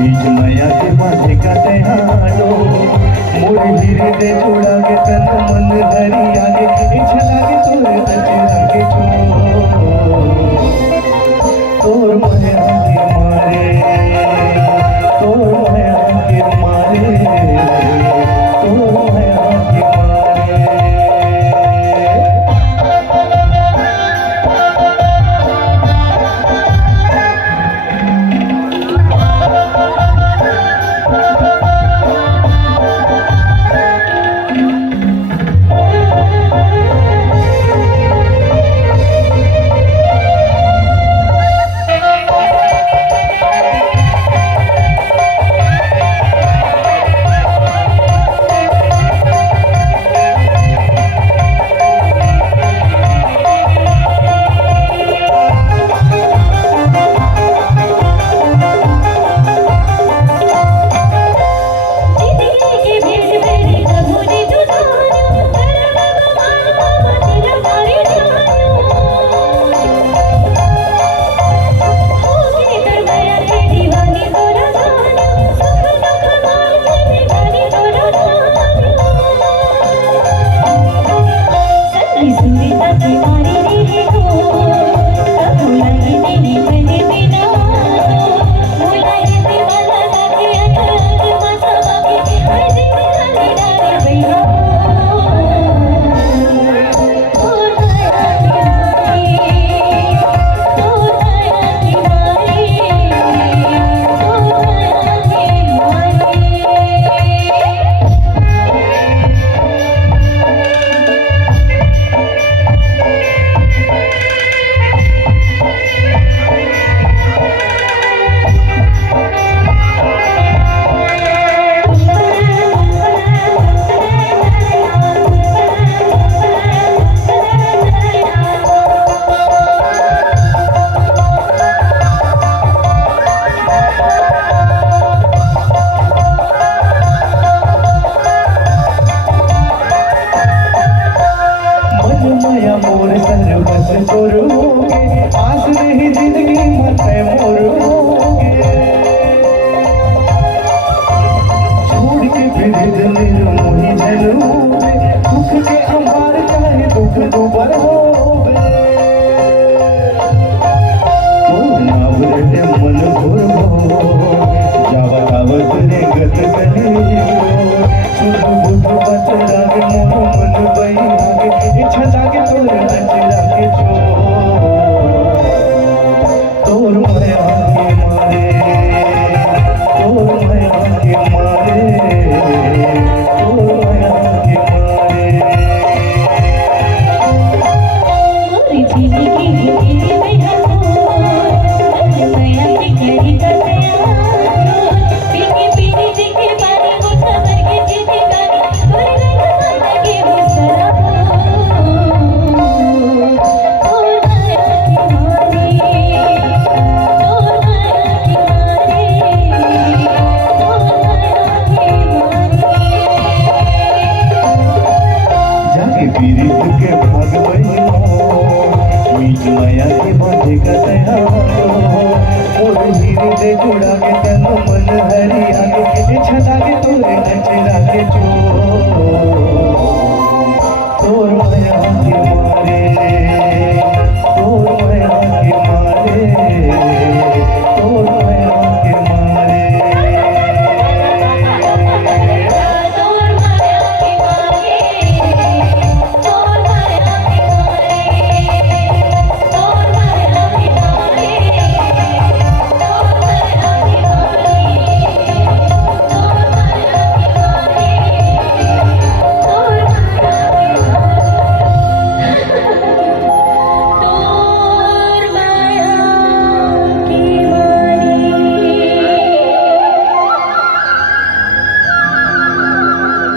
बीच माया के बांधे का तहारो मोर हीरे दे जोड़ा के तन मन हरी आगे इच्छा लागे तोर अचरा के तोर माया के मारे तोर माया के मारे तोर माया के मारे। माया मोर सर्वस करोगे आस नहीं जिंदगी मत मोरोगे छोड़ के फिर दिल मोही जलोगे दुख के अंबार चाहे दुख दोबर होवे तो नावरते मन घोर हो जावा आवत रे गत कहे सुध बुध पत लागे मोर मन बई इच्छा लागे तोर अचरा के तोर माया के मारे तोर माया के मारे तोर माया के मारे। पीरित के भाग बीच माया के बांधे का तहारो मोर हीरे दे जोड़ा के तन मन हरी आगे इच्छा लागे तोरे अचरा के